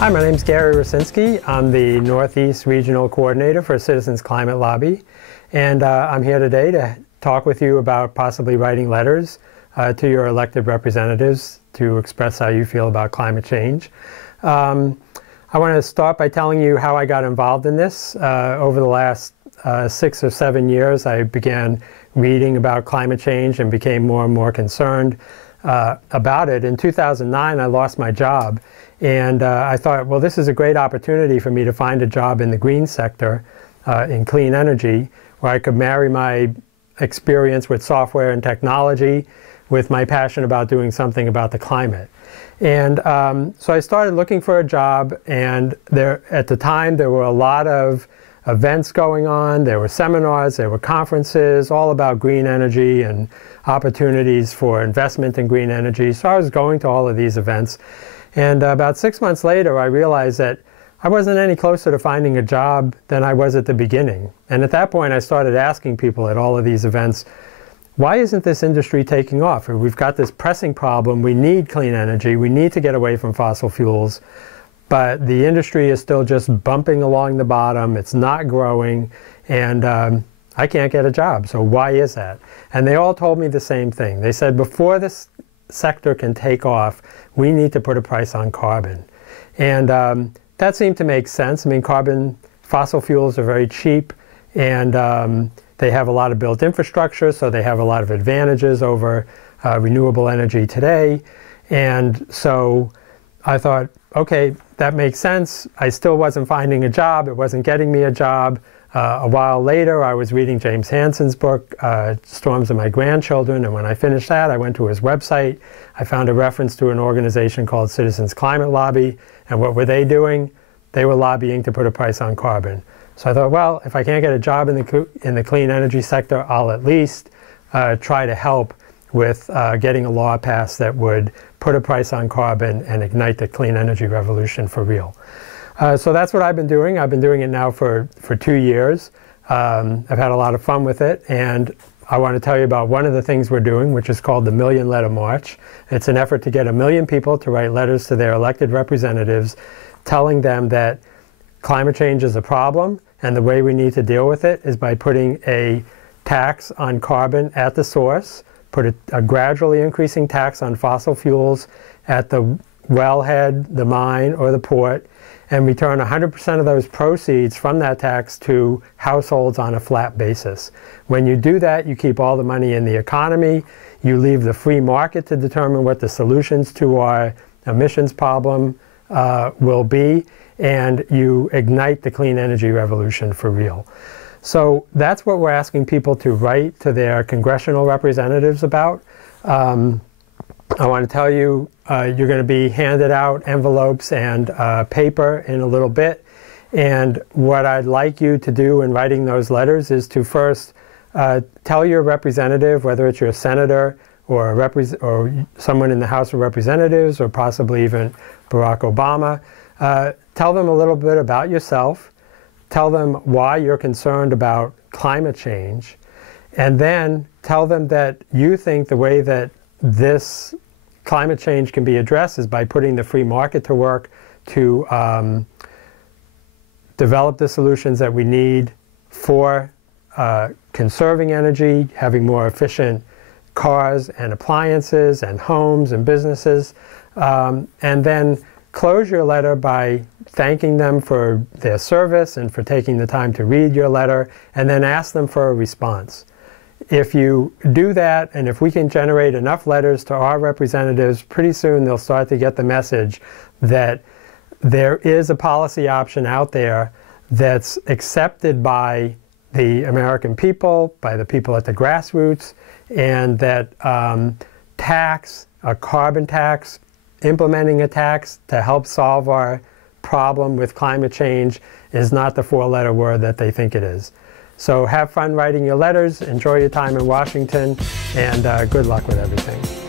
Hi, my name is Gary Rosinski. I'm the Northeast Regional Coordinator for Citizens Climate Lobby, and I'm here today to talk with you about possibly writing letters to your elected representatives to express how you feel about climate change. I want to start by telling you how I got involved in this. Over the last 6 or 7 years, I began reading about climate change and became more and more concerned about it. In 2009, I lost my job, and I thought, well, this is a great opportunity for me to find a job in the green sector, in clean energy, where I could marry my experience with software and technology with my passion about doing something about the climate. And so I started looking for a job, and at the time there were a lot of events going on. There were seminars, there were conferences, all about green energy and opportunities for investment in green energy. So I was going to all of these events. And about 6 months later, I realized that I wasn't any closer to finding a job than I was at the beginning. And at that point, I started asking people at all of these events, why isn't this industry taking off? We've got this pressing problem. We need clean energy. We need to get away from fossil fuels. But the industry is still just bumping along the bottom. It's not growing. And I can't get a job. So why is that? And they all told me the same thing. They said, before this sector can take off, we need to put a price on carbon. And that seemed to make sense. I mean, fossil fuels are very cheap, and they have a lot of built infrastructure, so they have a lot of advantages over renewable energy today. And so I thought, okay, that makes sense. I still wasn't finding a job. It wasn't getting me a job. A while later, I was reading James Hansen's book, Storms of My Grandchildren, and when I finished that, I went to his website. I found a reference to an organization called Citizens Climate Lobby, and what were they doing? They were lobbying to put a price on carbon. So I thought, well, if I can't get a job in the clean energy sector, I'll at least try to help with getting a law passed that would put a price on carbon and ignite the clean energy revolution for real. So that's what I've been doing. I've been doing it now for 2 years. I've had a lot of fun with it, and I want to tell you about one of the things we're doing, which is called the Million Letter March. It's an effort to get 1 million people to write letters to their elected representatives telling them that climate change is a problem, and the way we need to deal with it is by putting a tax on carbon at the source, put a gradually increasing tax on fossil fuels at the wellhead, the mine, or the port, and return 100% of those proceeds from that tax to households on a flat basis. When you do that, you keep all the money in the economy, you leave the free market to determine what the solutions to our emissions problem will be, and you ignite the clean energy revolution for real. So that's what we're asking people to write to their congressional representatives about. I want to tell you, you're going to be handed out envelopes and paper in a little bit. And what I'd like you to do in writing those letters is to first tell your representative, whether it's your senator or someone in the House of Representatives or possibly even Barack Obama, tell them a little bit about yourself. Tell them why you're concerned about climate change. And then tell them that you think the way that this climate change can be addressed is by putting the free market to work to develop the solutions that we need for conserving energy, having more efficient cars and appliances and homes and businesses, and then close your letter by thanking them for their service and for taking the time to read your letter, and then ask them for a response. If you do that, and if we can generate enough letters to our representatives, pretty soon they'll start to get the message that there is a policy option out there that's accepted by the American people, by the people at the grassroots, and that a carbon tax, implementing a tax to help solve our problem with climate change is not the 4-letter word that they think it is. So have fun writing your letters, enjoy your time in Washington, and good luck with everything.